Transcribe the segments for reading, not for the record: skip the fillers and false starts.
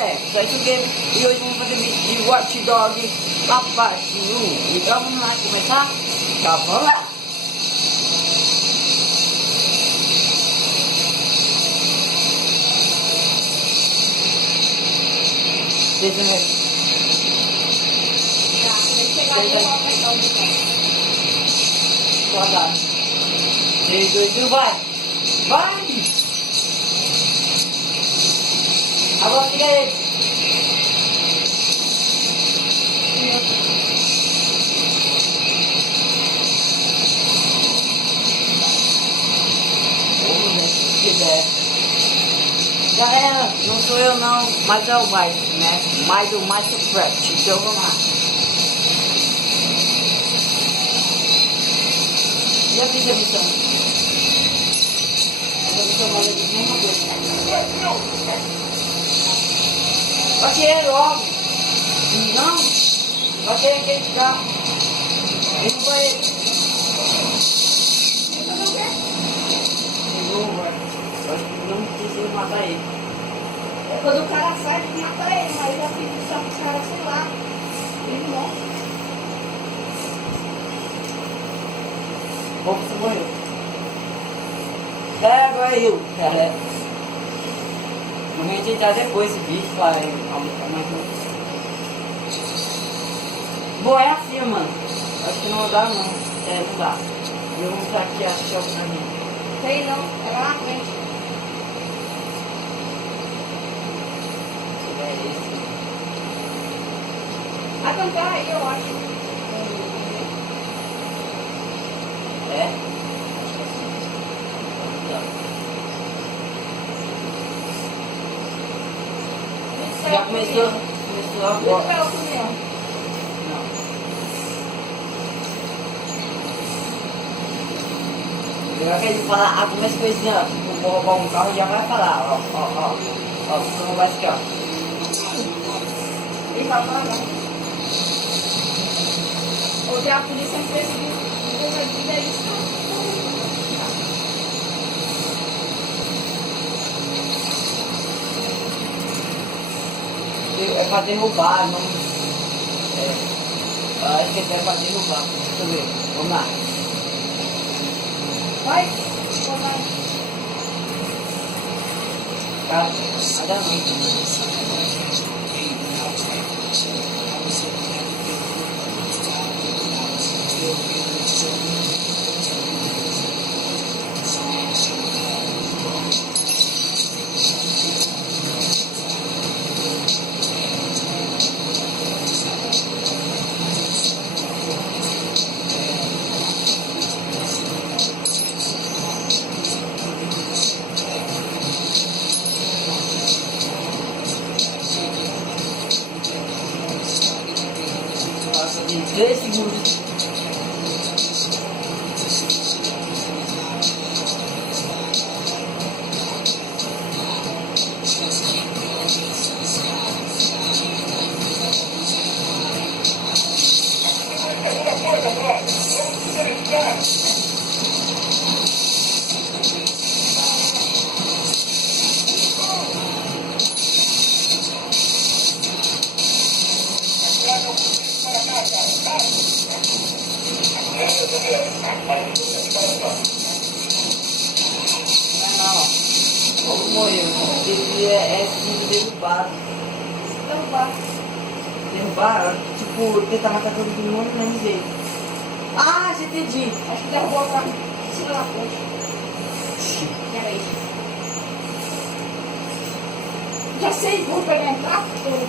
velho. Só isso que... E hoje vamos fazer vídeo de Watch Dog parte 1. Então vamos lá começar? Tá, vamos lá. Deixa eu ver. Tá, você chegar ali, eu vou apertar o botão. Só dá. 3, 2, 1, vai! Vai! Agora fica ele. Vamos ver se quiser. Galera, não sou eu não, mas é o Mike, né? Mais o Minecraft. Então vamos lá. Já fiz a missão. Essa missão não é a mesma coisa. Bate ele logo. Não. Bate ele aquele carro. Ele não vai ele. Pegou, velho. Eu acho que não precisa matar ele. Quando o cara sai, tem que matar ele, mas eu já fiz isso com os caras, sei lá. Ele morre. Como você morreu? Agora eu, cara. Eu vou editar depois esse vídeo para aumentar mais um. Bom, é assim, mano. Acho que não dá, não. É, não dá. Eu vou usar aqui a chave pra mim. Sei não, é lá na frente. É esse. A cantar aí, eu acho. É? Já começou? Começou agora. Qual é o caminhão? Não. Agora que ele fala algumas coisinhas, ó. Tipo, vou roubar um carro e já vai falar, ó. Ó, você não vai aqui, ó. Ele vai falar não. Ou já a polícia me perseguiu. É isso. É pra derrubar, não. É. Acho que é pra derrubar. Deixa eu ver. Vamos lá. Vai. Tá? Ainda não. Passa de 3 segundos. Não, como morreu? Ele é derrubado. Então vai. Derrubar, tipo, tentar matar todo mundo menos ele. Ah, já entendi. Acho que derrubou pra cima da ponte. Peraí. Já sei, vou pegar um trator.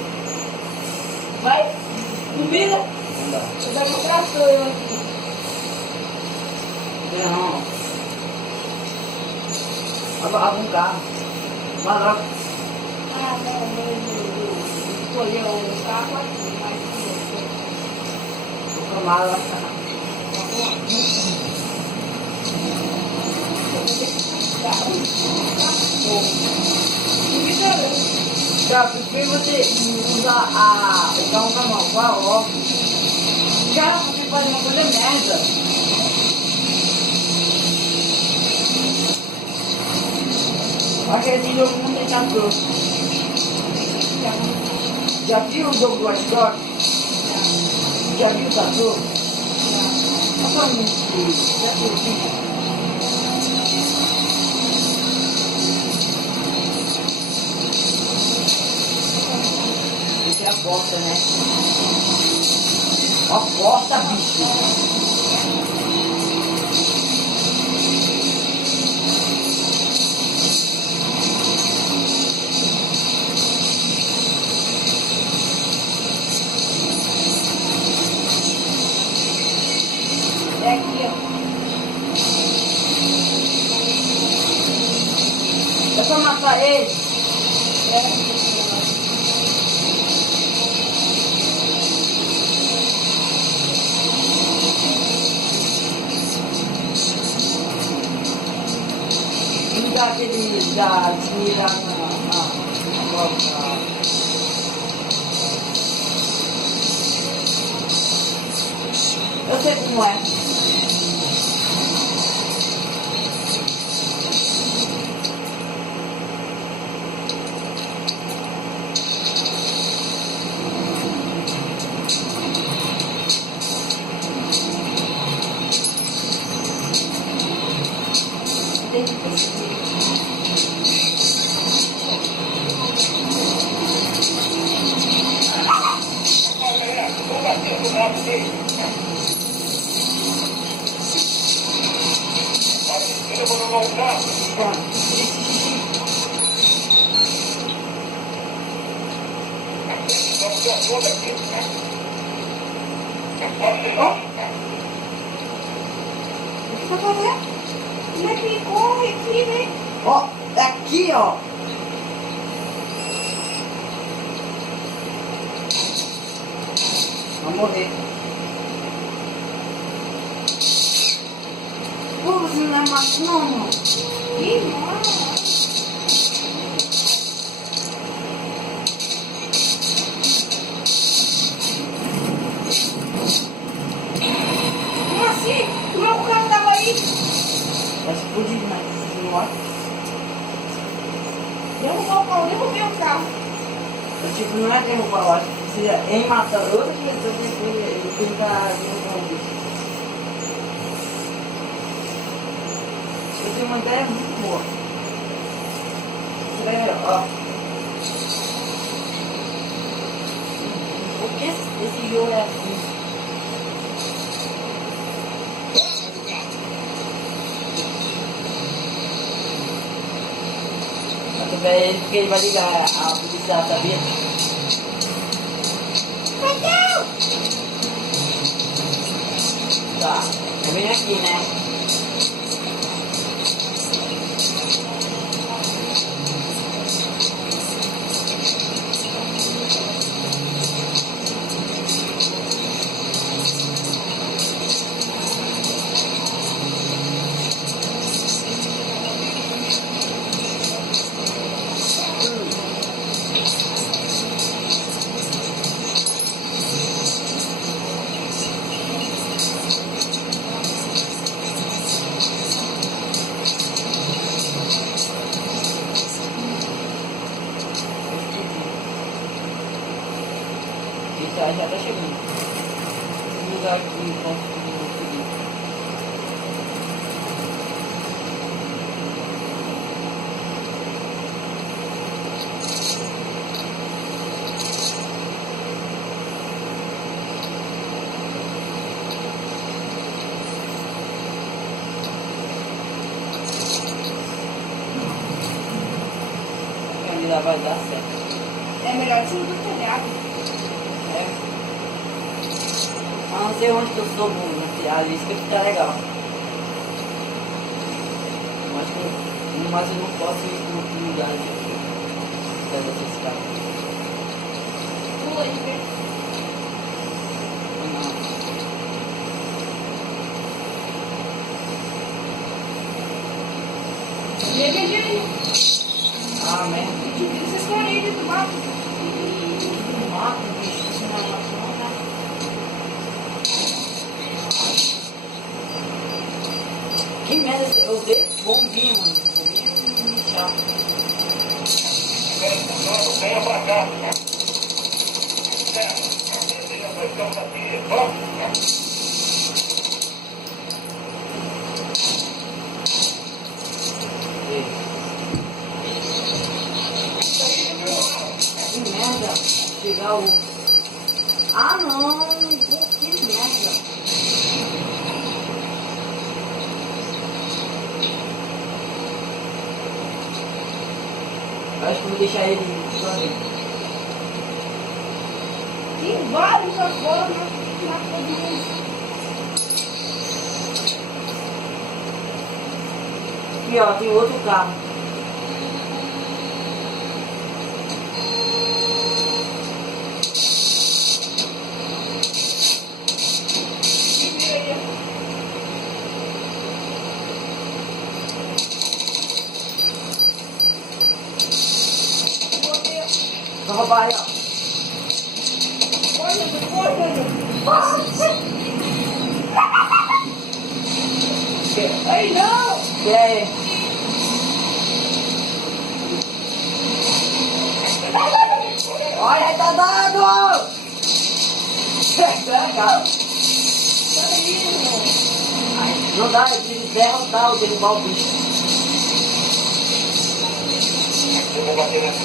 Vai. Duvida? Não dá. Eu pego um trator eu aqui. Não. Abre um carro. Vai logo. Ah, não. Escolheu o carro aqui, mas Vou tomar lá. Cara, prefiro você usar o carro na mão, vai logo. Cara, você faz uma coisa merda. Aquele jogo não tem trator. Já viu o jogo do Watch Dogs? Já viu o Tatu? Olha pra mim, já viu o vídeo? Esse é a porta, né? Ó, a porta, bicho. É aqui, ó. Dá pra matar ele? É. Não dá aquele da desmirar na porta. Eu sei como é. Tem que perceber. Ó, O que tá fazendo? Como é que corre aqui, né? ó, é aqui, ó. Vai morrer. Pô, você não é macho não, mano. Ih, mano. Como assim? Como é que o cara tava aí? Vai explodir, mas não vai. Derrubei o carro. Eu, tipo, não é derrubar, eu acho que seria em matar outras pessoas que ele tentar derrubar o bicho. Eu tenho uma ideia muito boa. Você vai ver, ó. Por que esse jogo é assim? Quando tiver ele, porque ele vai ligar a polícia, sabia? Perdeu! Tá, eu venho aqui, né? Já tá chegando. Esse lugar aqui, posso subir. A camisa vai dar certo. É melhor você do telhado. É. Mas não sei onde que eu sou bom na cidade, isso que fica legal. Mas eu não posso ir para outro lugar aqui. Perto desse carro. Pula aí, vê. Não. E aí, aí. Ah, merda. Vocês foram aí dentro do mato. Mato, bicho, isso não é mato não, né? Que merda, eu dei bombinha, mano. Bombinha é chato. Venha pra cá. Que merda. Chegar o... Ah, não. Pô, que merda. Eu acho que eu vou deixar ele sozinho. Tem vários agora na produção. Aqui, ó, tem outro carro. Vou roubar aí, ó. Ei, não! E aí? Olha, retardado! Pega! Peraí, irmão. Não dá, eu preciso derrotar o derrubar o bicho. Eu vou bater nessa.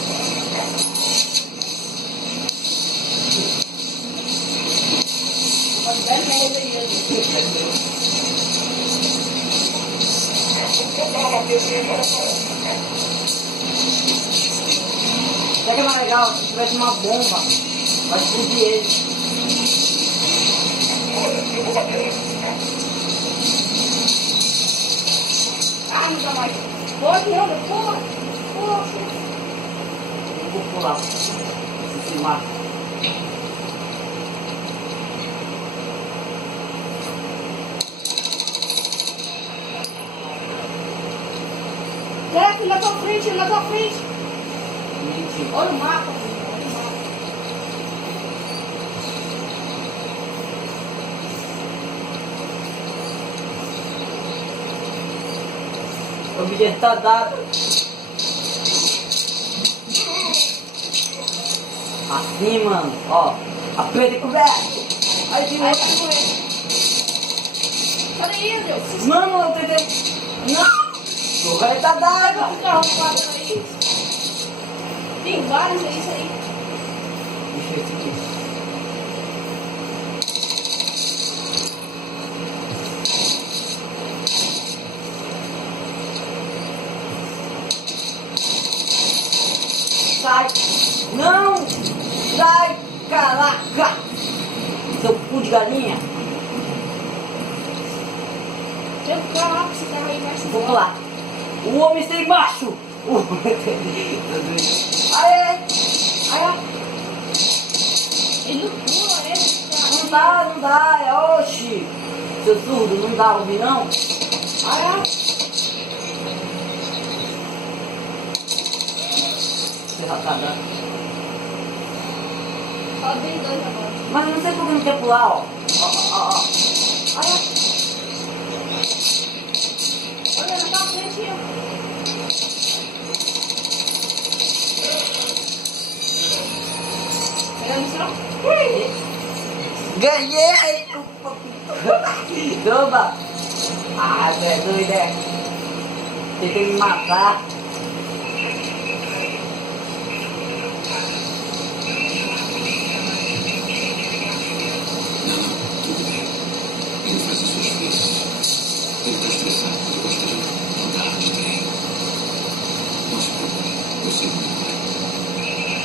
Pode dar merda aí, Sabe o que é mais legal? Se tivesse uma bomba, vai explodir ele. Ah, não dá mais. Pode, não, pula. Poxa. Eu vou pular. Se mata. Deck, na tua frente, na tua frente. Mentira. Olha o mapa, olha o mapa. O objeto tá dado. Assim, mano. Ó. Aperta e coberto. Aí tem Aí outro. vai morrer. Peraí, Deus. Mano, eu tentei. Não! O velho tá dado. Pega o carro quadro aí. Tem vários aí, isso aí. Deixa eu ver esse aqui. Sai! Não! Sai! Caraca! Seu cu de galinha! Tem um carro lá, esse carro aí vai se Vamos lá! O homem sem macho! Aê! Aê! Ele não pula, Não dá, não dá! É, oxi! Seu surdo, não dá ouvir não? Aê! Derrotada. Só tem dois agora. Mas eu não sei por que não quer pular, ó. Ó, ó, ó. Aê! Olha, na tua frente, ó. Pegando o céu? Ganhei! Toma! Ah, você é doido, é? Você quer me matar? Ele faz as suas vezes. Ele está estressado, ele gosta de andar de trem. Não se preocupe, eu sei como é.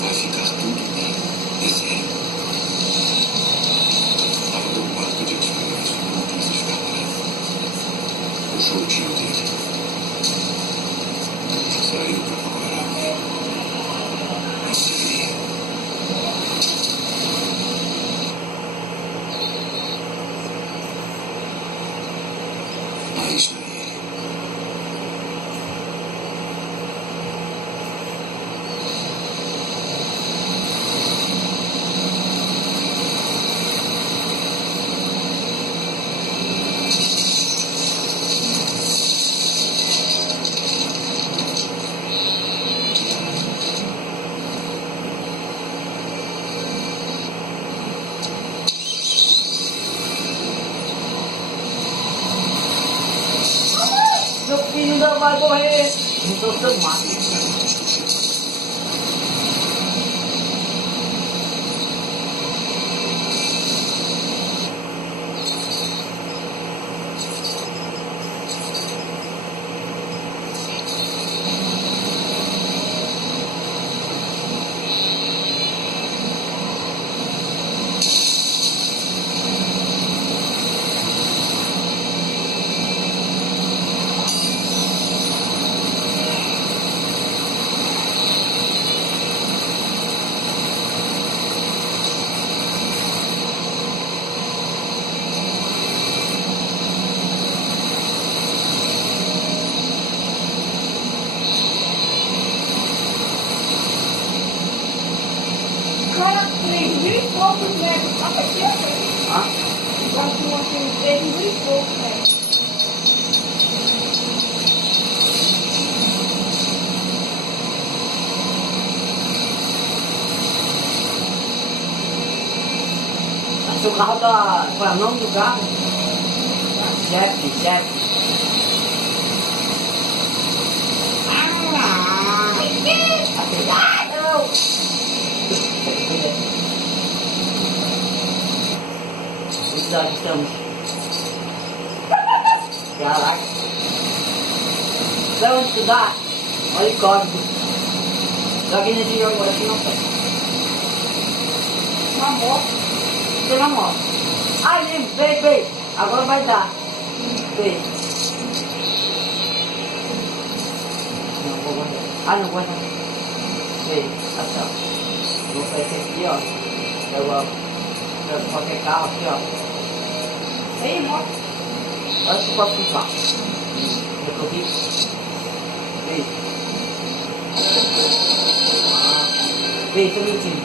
Vai ficar tudo bem. Isso aí. Estava preocupado que eu tinha que ver se não precisa ficar. vai morrer. Não sou seu mato. Cara, 3.000 e poucos metros. Olha aqui, ó. Ah? Continua assim, 3.000 e poucos metros. Seu carro tá. Qual é o nome do carro? Jeep. Não! Que cidade estamos? Caraca! Pra onde estudar? Olha o código. Joga nesse jogo aqui não tem. Uma moto. Tem uma moto. Ai, vem. Agora vai dar. Vem. Não, vou guardar. Ah, não, guarda. Vem, assim, ó. Vou fazer aqui, ó. Eu qualquer carro aqui, ó. Ei, moto. Olha que eu posso comprar. Eu vi. Vem. Vem, tô mentindo.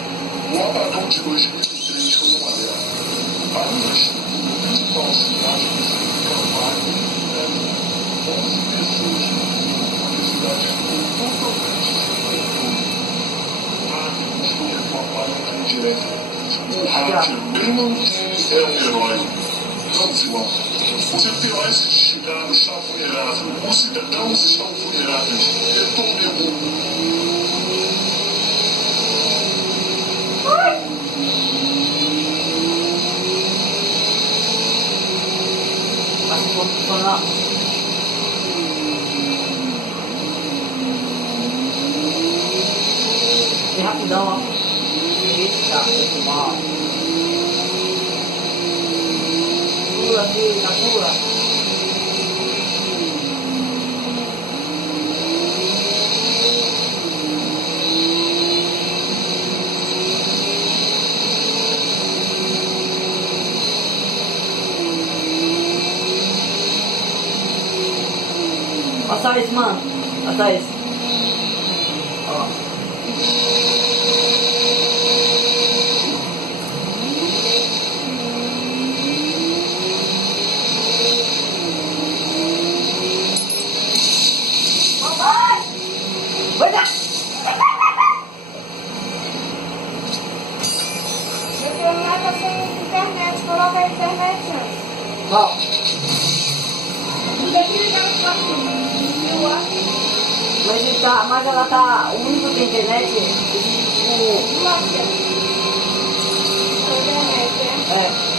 O apagão de 2003 foi uma guerra. A principal cidade que fica Carvalho, 11 pessoas morreram. A cidade ficou totalmente descontrole. Houve um apagão indireto. O rádio é um herói. Vamos, irmão. Os heróis chegaram, estão vulneráveis. Os cidadãos estão vulneráveis. É todo mundo. Vou falar. E rapidão, ó. Eita, muito mal. Pula, filha, pula. Olha isso, mano. Olha isso. Ó. Vai dar. Meu celular tá sem internet. Coloca a internet antes. Ó. Tem que ligar no quarto. Mas ela tá. O único que tem internet o. Nossa. Internet, é? É.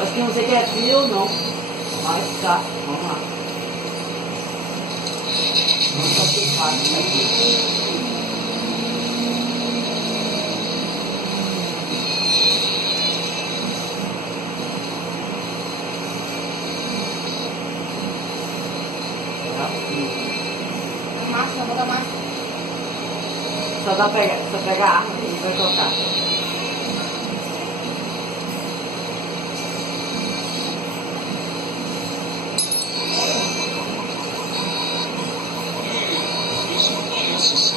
Acho que não sei que é frio ou não. Mas tá, vamos lá. Vamos fazer fácil aqui. Massa, bota massa. Só pegar a arma e vai colocar. Isso não parece ser.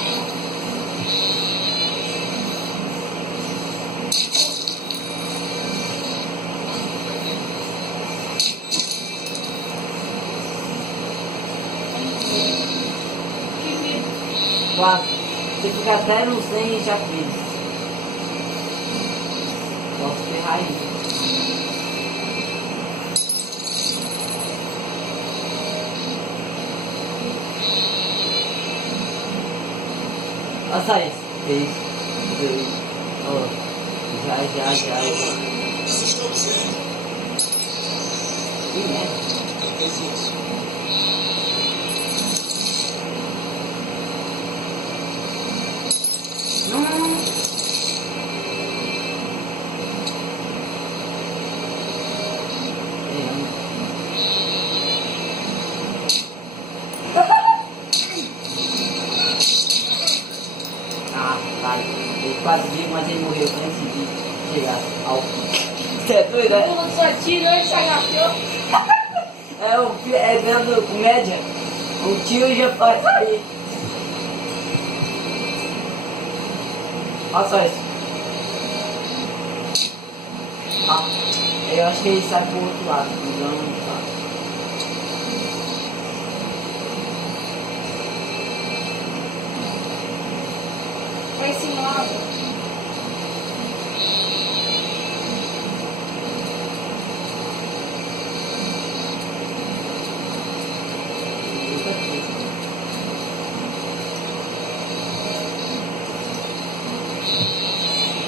Que vida. 4. Você fica até no 100 e já fez. Posso ferrar isso. Olha só isso. 3, 2, já. Vocês estão dizendo? Que merda. Quem fez isso? Não. Ah, tá. Ele quase viu, mas ele morreu antes de chegar ao fim. Você é doido, né? Pula só tira e se agachou. É vendo comédia. O tio já pode sair. Olha só isso. Ah, eu acho que ele sai pro outro lado. Então, tá. Vai ensinar.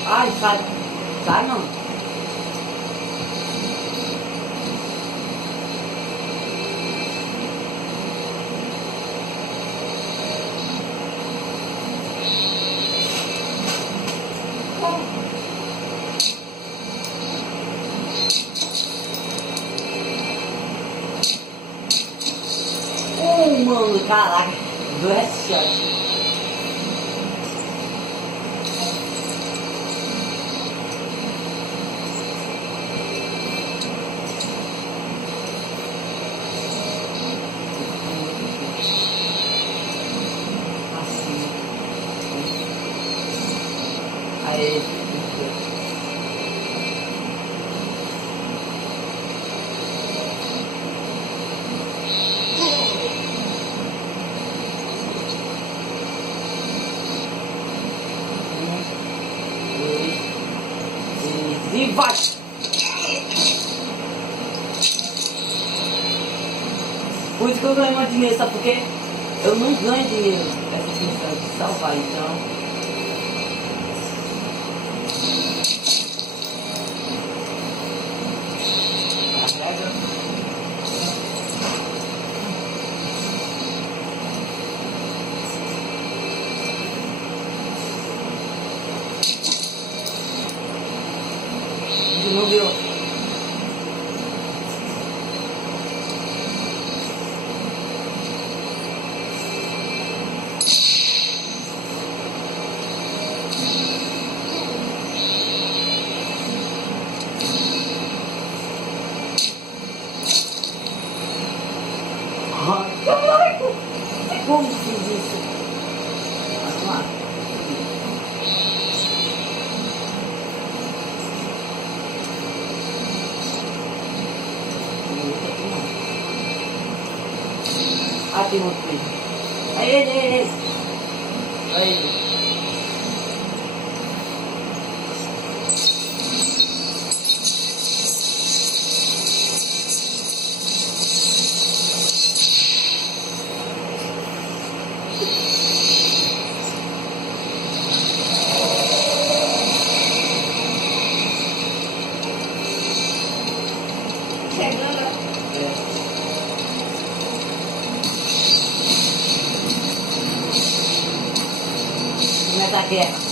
Ai, sai. Sai não. Mano, caraca. 2 headshots. Aí. E vai! Por isso que eu ganho mais dinheiro, sabe por quê? Eu não ganho dinheiro essa questão de salvar, então. Carrega. De novo eu. Como fiz isso? Vamos lá. Ah, tem outro aí. Aí ele. Aí. guerra.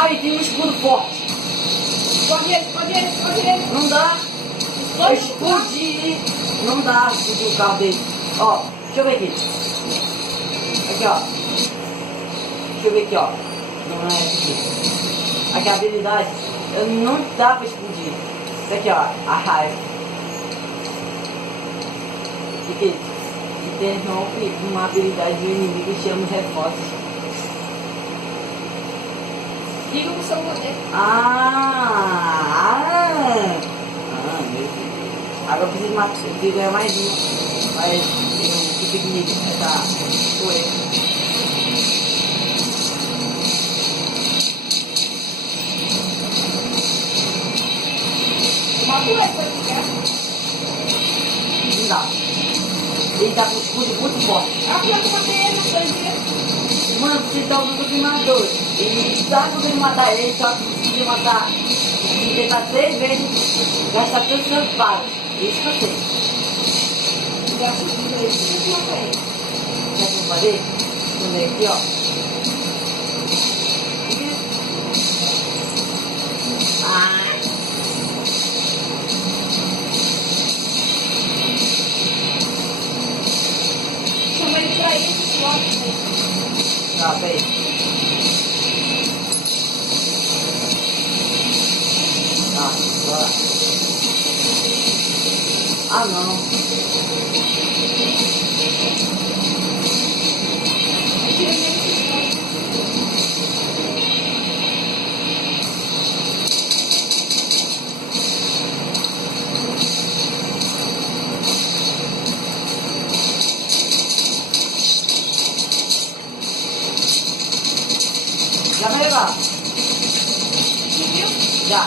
Aí tem um escudo forte. Pode ele. Não dá. Eu explodi. Não dá explodir o carro dele. Ó, deixa eu ver aqui. Aqui, ó. Deixa eu ver aqui, ó. Não é aqui. Aqui a habilidade. Não dá pra explodir. Isso aqui, ó. A raiva. Porque interrompe uma habilidade do inimigo e chama os reforços. Diga o seu poder. Meu Deus. Agora eu preciso ganhar mais uma. Mas eu fico comigo. Essa coisa. Mata ele, se você quer. Não dá. Ele tá com um escudo muito forte. Aqui eu matei ele nas 2 dias. Mano, você tá usando os dominadores. Ele sabe quando ele matar ele, só que precisa matar. E tentar 3 vezes, gastar todos os seus paros. Isso que eu sei. Gasta os 2 dias e mata ele. Quer que eu fazer? Vamos ver aqui, ó. Ah! Chama ele pra ir, logo. Tá, peraí. Tá, bora. Ah, não. Tira ele desse Já vai levar. Viu? Já.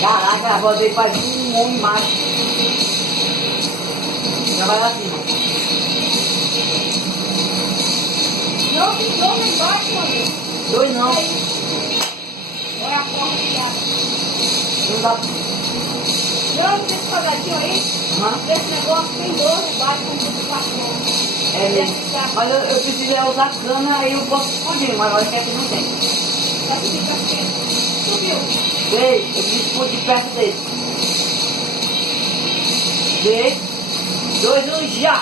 Caraca, a voz dele faz um homem macho. Já vai lá cima. Não, tem 2 lá embaixo, mano. 2 não. Aí. Olha a porta ligada. Não dá. Não, tem esse quadradinho aí. Hã? Esse negócio tem 2 embaixo com 4. É mesmo. Mas eu preciso usar cana, aí eu posso explodir, mas agora quer que não tem. Tá subindo assim. Subiu. Ei, eu preciso explodir perto dele. 3, 2, 1, já!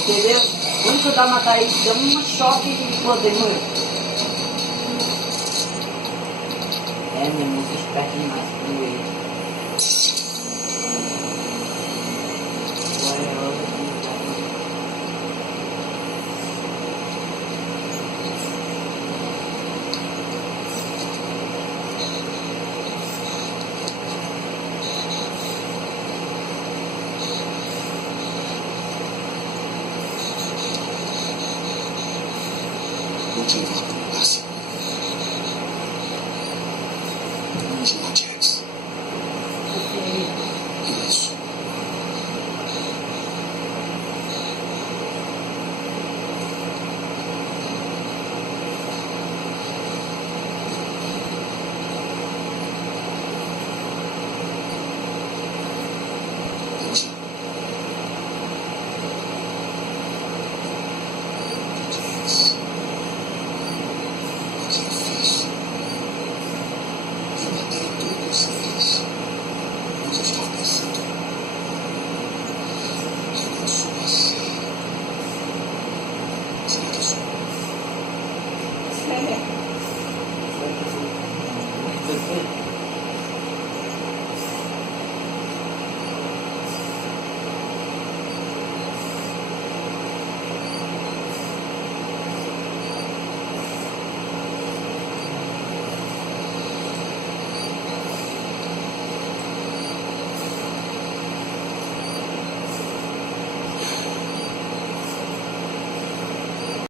Entendeu? Quando eu dar matar ele, deu um choque e explodir, morreu. É mesmo, eu sou esperto demais com ele. Agora é hora de matar ele. Motivo.